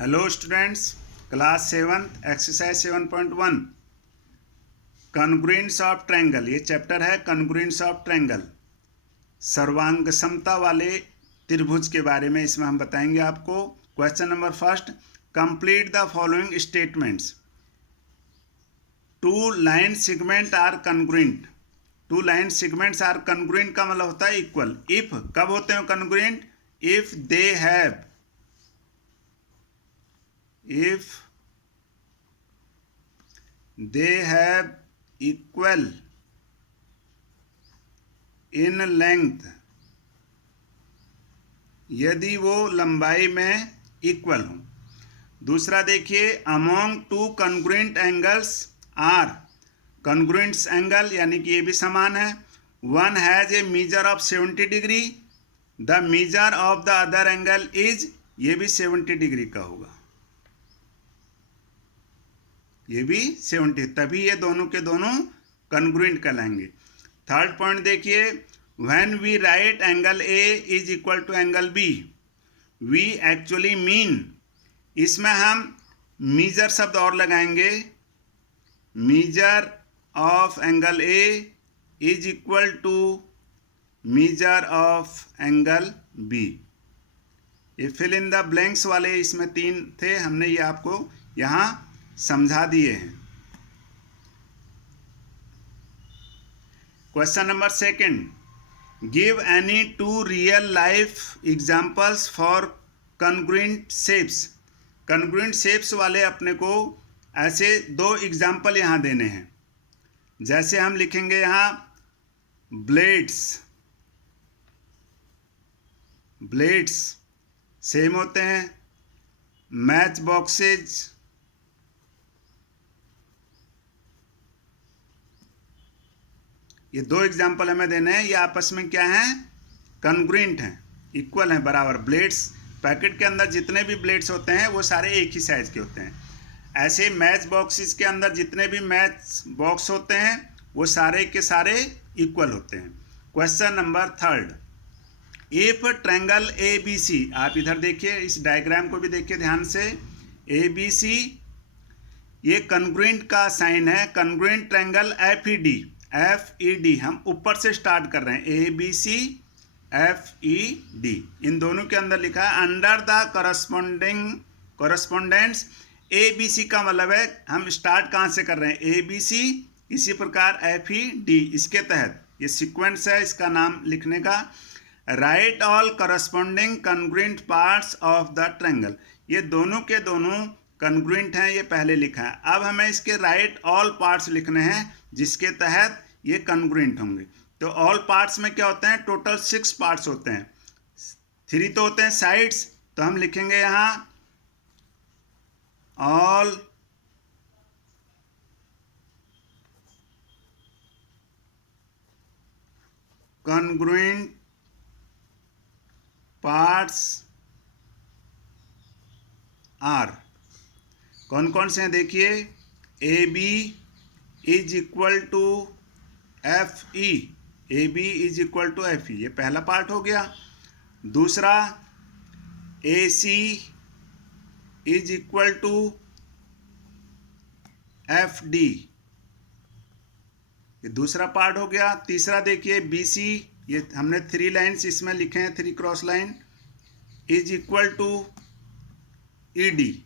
Hello students, class 7th exercise 7.1 congruence of triangle. ये chapter है congruence of triangle, सर्वांग समता वाले त्रिभुज के बारे में इसमें हम बताएंगे आपको। Question number first, complete the following statements. Two line segment are congruent. Two line segments are congruent का मतलब होता है इक्वल। इफ कब होते हैं कॉन्ग्रुएंट? If they have equal in length, यदि वो लंबाई में इक्वल हो। दूसरा देखिए, among two congruent angles are, congruents angle यानी कि ये भी समान है। One has a measure of 70 degree, the measure of the other angle is, ये भी 70 डिग्री का होगा, ये भी 70, तभी ये दोनों के दोनों कॉन्ग्रुएंट कहलाएंगे। थर्ड पॉइंट देखिए, when we write angle A is equal to angle B, we actually mean, इसमें हम मेजर शब्द और लगाएंगे। Measure of angle A is equal to measure of angle B. ये फिल इन द ब्लैंक्स वाले इसमें 3 थे, हमने ये आपको यहाँ समझा दिए हैं। Question number second, give any two real life examples for congruent shapes. Congruent shapes वाले अपने को ऐसे 2 एग्जांपल यहाँ देने हैं। जैसे हम लिखेंगे यहाँ ब्लेड्स, ब्लेड्स सेम होते हैं। मैच बॉक्सेज, ये 2 एग्जाम्पल हमें देने हैं। ये आपस में क्या हैं? कॉन्ग्रुएंट हैं, इक्वल हैं, बराबर। ब्लेड्स, पैकेट के अंदर जितने भी ब्लेड्स होते हैं वो सारे एक ही साइज के होते हैं। ऐसे मैच बॉक्सेस के अंदर जितने भी मैच बॉक्स होते हैं वो सारे के सारे इक्वल होते हैं। Question number third, if triangle A B C, आप इधर देखिए, इस डायग्राम को भी देखिए ध्यान से। ए बी सी ये कॉन्ग्रुएंट का साइन है। Congruent triangle F E D, हम ऊपर से स्टार्ट कर रहे हैं। A B C F E D, इन दोनों के अंदर लिखा है under the correspondence. A B C का मतलब है हम स्टार्ट कहाँ से कर रहे हैं? A B C. इसी प्रकार एफ ई डी, इसके तहत ये सीक्वेंस है इसका नाम लिखने का। Right all corresponding congruent parts of the triangle, ये दोनों के दोनों कॉन्ग्रुएंट हैं, ये पहले लिखा है। अब हमें इसके राइट ऑल पार्ट्स लिखने हैं जिसके तहत ये कॉन्ग्रुएंट होंगे। तो ऑल पार्ट्स में क्या होते हैं? टोटल 6 पार्ट्स होते हैं। 3 तो होते हैं साइड्स, तो हम लिखेंगे यहाँ ऑल कॉन्ग्रुएंट पार्ट्स आर। कौन कौन से हैं देखिए, A B is equal to F E, A B is equal to F E, ये पहला पार्ट हो गया। दूसरा, A C is equal to F D, ये दूसरा पार्ट हो गया। तीसरा देखिए बी सी, ये हमने 3 लाइन्स इसमें लिखे हैं, 3 cross line, is equal to E D,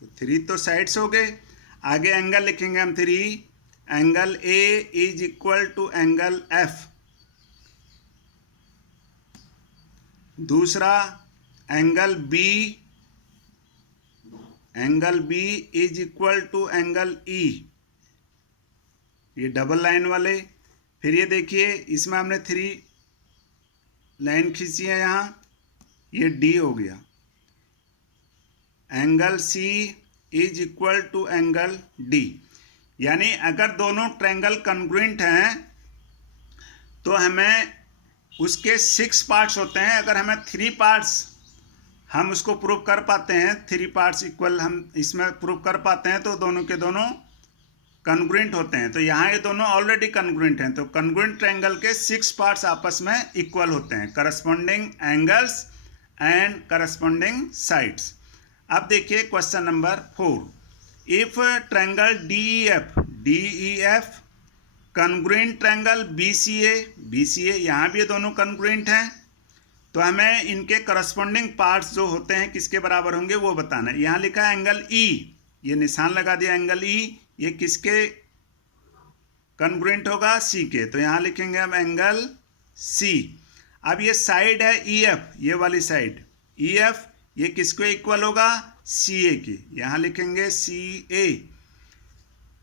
तो 3 तो साइड्स हो गए। आगे एंगल लिखेंगे हम 3, angle A is equal to angle F. दूसरा, angle B is equal to angle E, ये डबल लाइन वाले। फिर ये देखिए इसमें हमने 3 लाइन खींची है यहाँ, ये डी हो गया। Angle C is equal to angle D, यानी अगर दोनों ट्रायंगल कॉन्ग्रुएंट हैं तो हमें उसके 6 पार्ट्स होते हैं। अगर हमें 3 पार्ट्स हम उसको प्रूव कर पाते हैं, 3 पार्ट्स इक्वल हम इसमें प्रूव कर पाते हैं, तो दोनों के दोनों कॉन्ग्रुएंट होते हैं। तो यहाँ ये दोनों ऑलरेडी कॉन्ग्रुएंट हैं, तो कॉन्ग्रुएंट ट्रायंगल के 6 पार्ट्स आपस में इक्वल होते हैं, corresponding angles and corresponding sides. अब देखिए question number 4, if triangle D E F congruent triangle B C A, यहाँ भी ये दोनों कॉन्ग्रुएंट हैं, तो हमें इनके करस्पॉन्डिंग पार्ट्स जो होते हैं किसके बराबर होंगे वो बताना है। यहाँ लिखा है एंगल ई, ये निशान लगा दिया एंगल ई, ये किसके कॉन्ग्रुएंट होगा, सी के, तो यहाँ लिखेंगे हम एंगल सी। अब ये साइड है ई एफ, ये वाली साइड ई एफ, ये किसको इक्वल होगा, सी ए की, यहाँ लिखेंगे सी ए।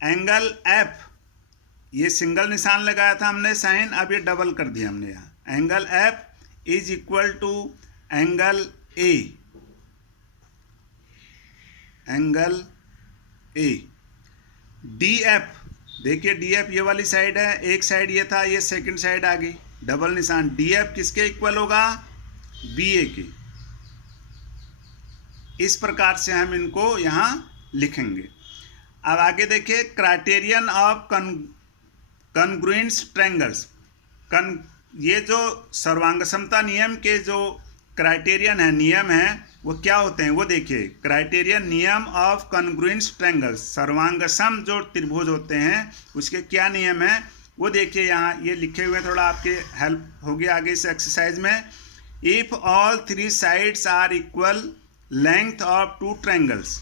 एंगल एफ, ये सिंगल निशान लगाया था हमने साइन, अब ये डबल कर दिया हमने, यहाँ angle F is equal to angle A, angle A. D F, देखिए डी एफ ये वाली साइड है, एक साइड ये था, ये सेकंड साइड आ गई, डबल निशान, डी एफ किसके इक्वल होगा, बी ए के। इस प्रकार से हम इनको यहाँ लिखेंगे। अब आगे देखिए क्राइटेरियन ऑफ कॉन्ग्रुएंस ट्रायंगल्स, ये जो सर्वांग समता नियम के जो क्राइटेरियन है, नियम है, वो क्या होते हैं वो देखिए। क्राइटेरियन नियम ऑफ कॉन्ग्रुएंस ट्रायंगल्स, सर्वांग सम जो त्रिभुज होते हैं उसके क्या नियम है वो देखिए, यहाँ ये लिखे हुए, थोड़ा आपके हेल्प होगी आगे इस एक्सरसाइज में। If all three sides are equal length of two triangles,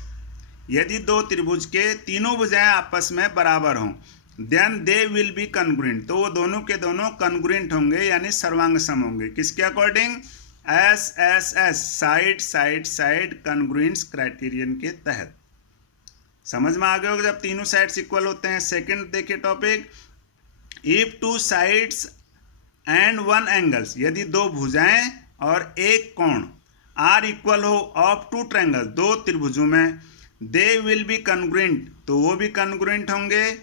यदि दो त्रिभुज के तीनों भुजाएं आपस में बराबर हों, then they will be congruent, तो वो दोनों के दोनों कॉन्ग्रुएंट होंगे, यानी सर्वांग सम होंगे। किसके according, S S S, side side side congruence criterion के तहत। समझ में आ गए होगा जब तीनों साइड्स इक्वल होते हैं। सेकंड देखिए topic, if two sides and one angles, यदि दो भुजाएं और एक कोण आर इक्वल हो ऑफ टू ट्रायंगल, दो त्रिभुजों में, दे विल बी कॉन्ग्रुएंट, तो वो भी कॉन्ग्रुएंट होंगे।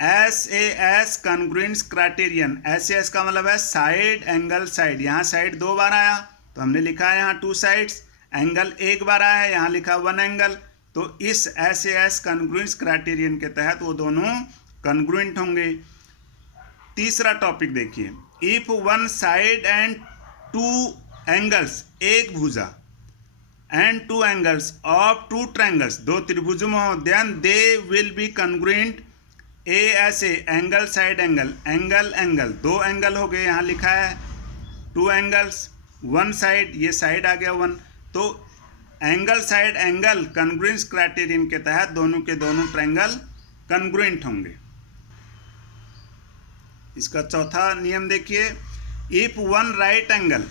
S A S congruence criterion, S A S का मतलब है साइड एंगल साइड, यहाँ साइड दो बार आया तो हमने लिखा है यहाँ टू साइड्स, एंगल एक बार आया है यहाँ लिखा वन एंगल, तो इस S A S congruence criterion के तहत वो दोनों कॉन्ग्रुएंट होंगे। तीसरा टॉपिक देखिए, if one side and two angles, एक भुजा and two angles of two triangles, दो त्रिभुजों में हो, then they will be congruent A S A, angle side angle, angle angle, दो एंगल हो गए, यहाँ लिखा है टू एंगल्स, वन साइड, ये साइड आ गया वन, तो angle side angle congruence criterion के तहत दोनों के दोनों ट्रायंगल कॉन्ग्रुएंट होंगे। इसका चौथा नियम देखिए, इफ वन राइट एंगल,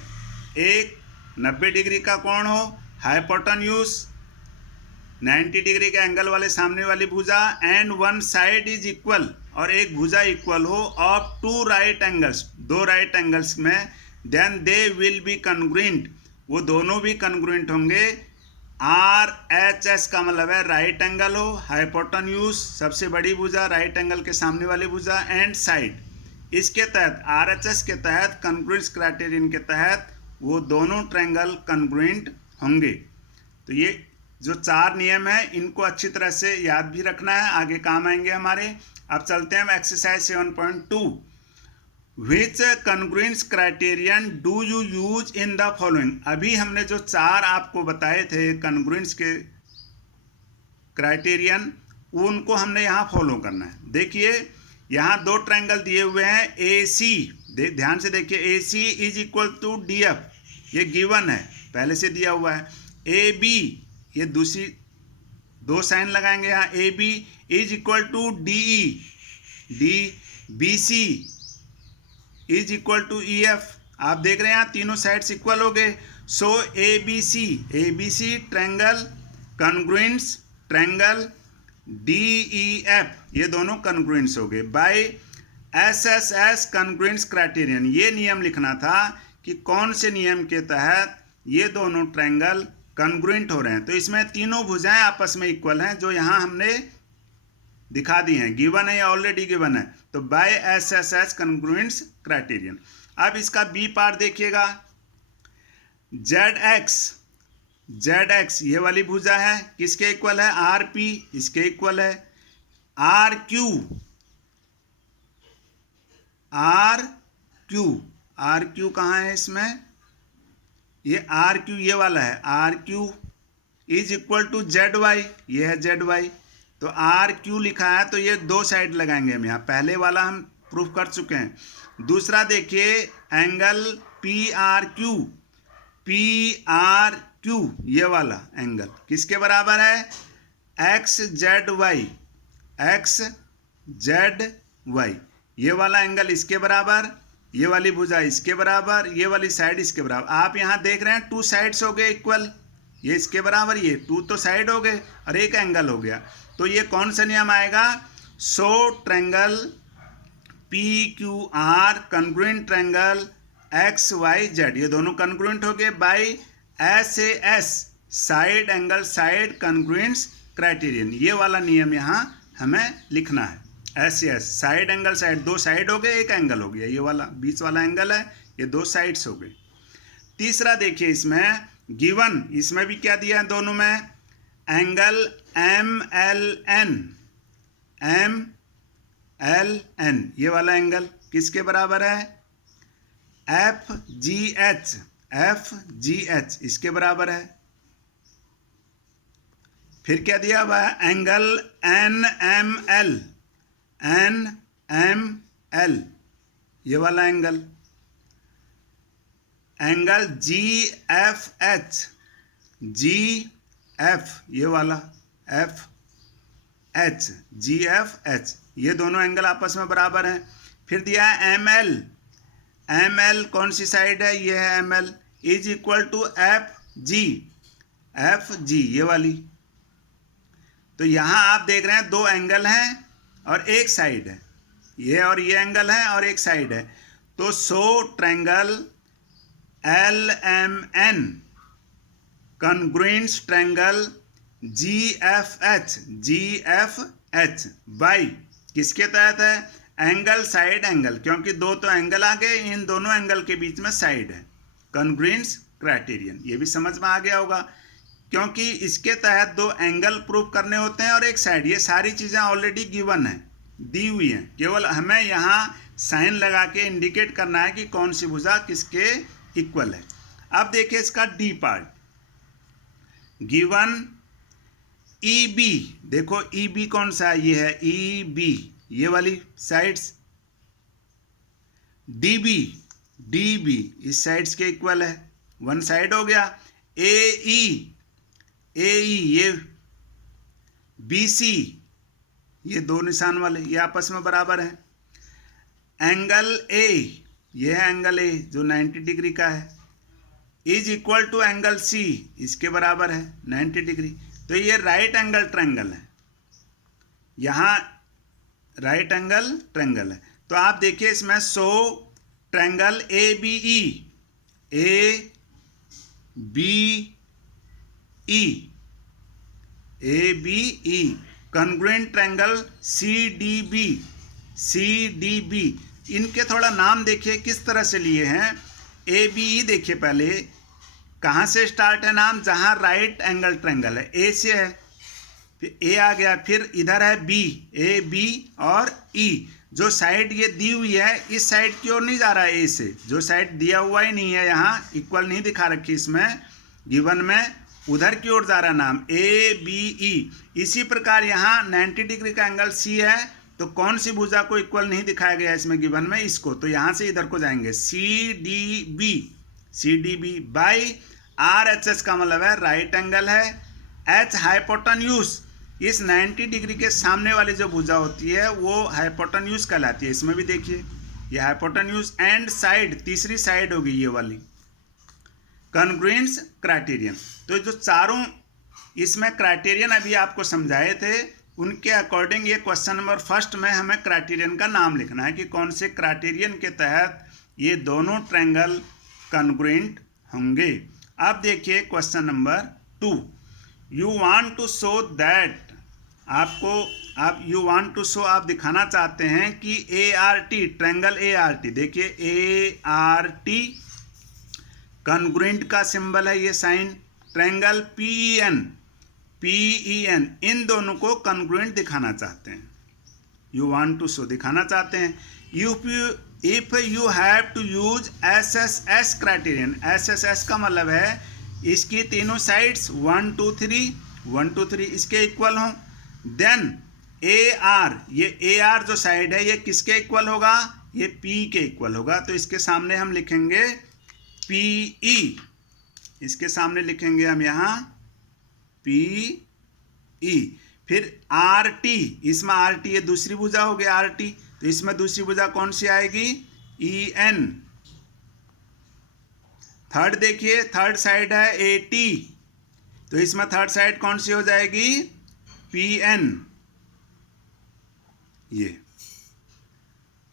एक 90 डिग्री का कोण हो, हाइपोटेन्यूज 90 डिग्री के एंगल वाले सामने वाली भुजा, and one side is equal, और एक भुजा इक्वल हो ऑफ टू राइट एंगल्स, दो राइट एंगल्स में, then they will be congruent, वो दोनों भी कॉन्ग्रुएंट होंगे। आर एच एस का मतलब है राइट एंगल हो, हाइपोटेन्यूज सबसे बड़ी भुजा, राइट एंगल के सामने वाली भुजा, एंड साइड, इसके तहत आर एच एस के तहत कॉन्ग्रुएंस क्राइटेरियन के तहत वो दोनों ट्रायंगल कॉन्ग्रुएंट होंगे। तो ये जो चार नियम है इनको अच्छी तरह से याद भी रखना है, आगे काम आएंगे हमारे। अब चलते हैं हम exercise 7.2, which congruence criterion do you use in the following. अभी हमने जो चार आपको बताए थे कॉन्ग्रुएंस के क्राइटेरियन, उनको हमने यहाँ फॉलो करना है। देखिए यहाँ दो ट्रायंगल दिए हुए हैं, ए सी, ध्यान से देखिए, A C is equal to D F, ये गिवन है पहले से दिया हुआ है। ए बी, ये दूसरी दो साइन लगाएंगे यहाँ, A B is equal to D E, D B C is equal to E F. आप देख रहे हैं यहाँ तीनों साइड्स इक्वल हो गए। So A B C triangle congruence triangle D E F, ये दोनों कॉन्ग्रुएंस हो गए by S S S congruence criterion. ये नियम लिखना था कि कौन से नियम के तहत ये दोनों ट्रायंगल कॉन्ग्रुएंट हो रहे हैं। तो इसमें तीनों भुजाएं आपस में इक्वल हैं, जो यहाँ हमने दिखा दी हैं, गिवन है या ऑलरेडी गिवन है, तो by S S S congruence criterion. अब इसका बी पार्ट देखिएगा, जेड एक्स ये वाली भुजा है, किसके इक्वल है, आर पी, इसके इक्वल है। आर क्यू कहाँ है इसमें, ये आर क्यू ये वाला है, R Q is equal to Z Y, ये है जेड वाई। तो आर क्यू लिखा है तो ये दो साइड लगाएंगे हम यहाँ, पहले वाला हम प्रूफ कर चुके हैं। दूसरा देखिए angle P R Q, P R Q ये वाला एंगल किसके बराबर है, X Z Y, X Z Y, ये वाला एंगल इसके बराबर, ये वाली भुजा इसके बराबर, ये वाली साइड इसके बराबर। आप यहाँ देख रहे हैं टू साइड्स हो गए इक्वल, ये इसके बराबर, ये टू तो साइड हो गए और एक एंगल हो गया। तो ये कौन सा नियम आएगा, so triangle P Q R congruent triangle X Y Z, ये दोनों कॉन्ग्रुएंट हो गए by SAS side angle side congruence criterion. ये वाला नियम यहाँ हमें लिखना है, SAS साइड एंगल साइड, दो साइड हो गए एक एंगल हो गया, ये वाला बीच वाला एंगल है, ये दो साइड्स हो गए। तीसरा देखिए इसमें गिवन, इसमें भी क्या दिया है दोनों में, एंगल MLN, MLN ये वाला एंगल किसके बराबर है, FGH, FGH इसके बराबर है। फिर क्या दिया हुआ है, एंगल NML, NML ये वाला एंगल, एंगल GFH, GF ये वाला FH, GFH ये दोनों एंगल आपस में बराबर हैं। फिर दिया है ML, ML कौन सी साइड है, ये है ML, is equal to FG, FG ये वाली। तो यहाँ आप देख रहे हैं दो एंगल हैं और एक साइड है, ये और ये एंगल है और एक साइड है। तो so triangle LMN congruent triangle GFH, GFH by किसके तहत है, एंगल साइड एंगल, क्योंकि दो तो एंगल आ गए, इन दोनों एंगल के बीच में साइड है, कॉन्ग्रुएंट क्राइटेरियन। ये भी समझ में आ गया होगा, क्योंकि इसके तहत दो एंगल प्रूव करने होते हैं और एक साइड, ये सारी चीज़ें ऑलरेडी गिवन है, दी हुई हैं, केवल हमें यहाँ साइन लगा के इंडिकेट करना है कि कौन सी भुजा किसके इक्वल है। अब देखिए इसका डी पार्ट, गिवन EB, देखो EB कौन सा है, ये है EB ये वाली साइड्स, DB, DB इस साइड्स के इक्वल है, वन साइड हो गया। AE, AE ये BC ये दो निशान वाले, ये आपस में बराबर है। एंगल A, ये है एंगल A जो 90 डिग्री का है, is equal to angle C इसके बराबर है 90 डिग्री। तो ये राइट एंगल ट्रायंगल है, यहाँ राइट एंगल ट्रायंगल है। तो आप देखिए इसमें so triangle ABE, ABE congruent triangle CDB, CDB इनके थोड़ा नाम देखिए किस तरह से लिए हैं। ABE देखिए पहले कहाँ से स्टार्ट है नाम, जहाँ राइट एंगल ट्रायंगल है, A से है, फिर A आ गया, फिर इधर है B, AB और E। जो साइड ये दी हुई है इस साइड की ओर नहीं जा रहा है A से, जो साइड दिया हुआ ही नहीं है, यहाँ इक्वल नहीं दिखा रखी इसमें गिवन में, उधर की ओर जा रहा नाम ABE। इसी प्रकार यहाँ 90 डिग्री का एंगल C है, तो कौन सी भुजा को इक्वल नहीं दिखाया गया इसमें गिवन में, इसको, तो यहाँ से इधर को जाएंगे CDB, CDB बाई RHS का मतलब है राइट एंगल है, H हाइपोटेन्यूज, इस 90 डिग्री के सामने वाली जो भुजा होती है वो हाइपोटेन्यूज कहलाती है। इसमें भी देखिए ये हाइपोटेन्यूज, एंड साइड तीसरी साइड होगी ये वाली, कॉन्ग्रुएंस क्राइटेरियन। तो जो चारों इसमें क्राइटेरियन अभी आपको समझाए थे उनके अकॉर्डिंग ये क्वेश्चन नंबर फर्स्ट में हमें क्राइटेरियन का नाम लिखना है कि कौन से क्राइटेरियन के तहत ये दोनों ट्रायंगल कॉन्ग्रुएंट होंगे। अब देखिए question number 2, you want to show that, you want to show आप दिखाना चाहते हैं कि ART ट्रायंगल ART, देखिए ART कॉन्ग्रुएंट का सिंबल है ये साइन, ट्रायंगल PEN इन दोनों को कॉन्ग्रुएंट दिखाना चाहते हैं, यू वांट टू शो दिखाना चाहते हैं। If you have to use SSS criterion, SSS का मतलब है इसकी तीनों साइड्स 1 2 3 इसके इक्वल हों, देन ए आर, ये ए आर जो साइड है ये किसके इक्वल होगा, ये पी के इक्वल होगा। तो इसके सामने हम लिखेंगे पी ई, इसके सामने लिखेंगे हम यहाँ पी ई। फिर आर टी, इसमें आर टी ये दूसरी भुजा हो गया आर टी, तो इसमें दूसरी भुजा कौन सी आएगी, ई एन। थर्ड देखिए, थर्ड साइड है ए टी, तो इसमें थर्ड साइड कौन सी हो जाएगी, पी एन। ये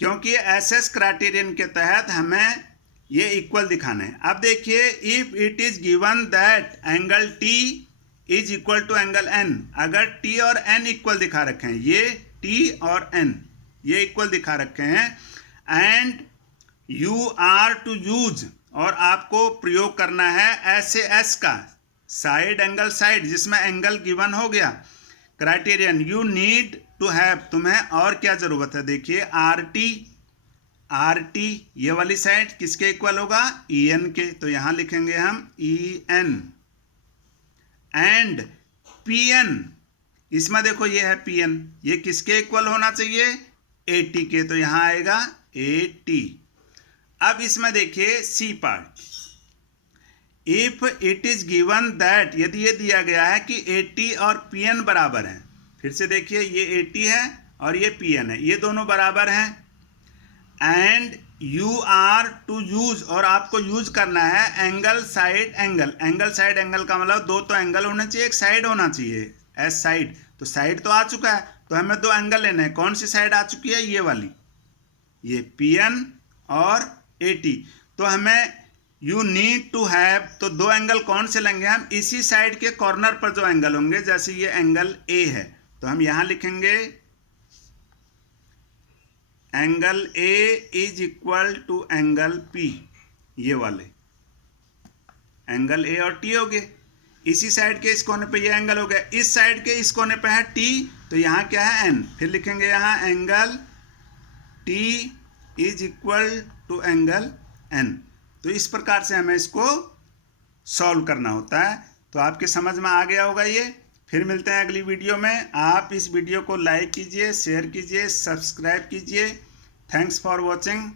क्योंकि एसएस क्राइटेरियन के तहत हमें ये इक्वल दिखाना है। अब देखिए, if it is given that angle T is equal to angle N, अगर टी और एन इक्वल दिखा रखे हैं, ये टी और एन ये इक्वल दिखा रखे हैं, and you are to use, और आपको प्रयोग करना है ऐसे एस का, साइड एंगल साइड जिसमें एंगल गिवन हो गया, criterion you need to have, तुम्हें और क्या जरूरत है, देखिए आर टी ये वाली साइड किसके इक्वल होगा, ई एन के, तो यहां लिखेंगे हम E N. And P N, इसमें देखो ये है पी एन, ये किसके इक्वल होना चाहिए, ए टी के, तो यहां आएगा ए टी। अब इसमें देखिए C part, if it is given that, यदि ये दिया गया है कि ए टी और पी एन बराबर हैं, फिर से देखिए ये ए टी है और ये पी एन है, ये दोनों बराबर हैं, and you are to use, और आपको यूज करना है angle side angle. Angle side angle का मतलब दो तो एंगल होना चाहिए, एक साइड होना चाहिए, एस साइड, तो साइड तो आ चुका है, तो हमें दो एंगल लेने हैं। कौन सी साइड आ चुकी है, ये वाली, ये पी एन और ए टी, तो हमें यू नीड टू हैव, तो दो एंगल कौन से लेंगे हम, इसी साइड के कॉर्नर पर जो एंगल होंगे, जैसे ये एंगल ए है, तो हम यहां लिखेंगे angle A is equal to angle P, ये वाले एंगल ए और टी हो गए। इसी साइड के इस कोने पे ये एंगल हो गया, इस साइड के इस कोने पे है टी, तो यहाँ क्या है एन, फिर लिखेंगे यहाँ angle T is equal to angle N. तो इस प्रकार से हमें इसको सॉल्व करना होता है। तो आपके समझ में आ गया होगा ये। फिर मिलते हैं अगली वीडियो में। आप इस वीडियो को लाइक कीजिए, शेयर कीजिए, सब्सक्राइब कीजिए। Thanks for watching.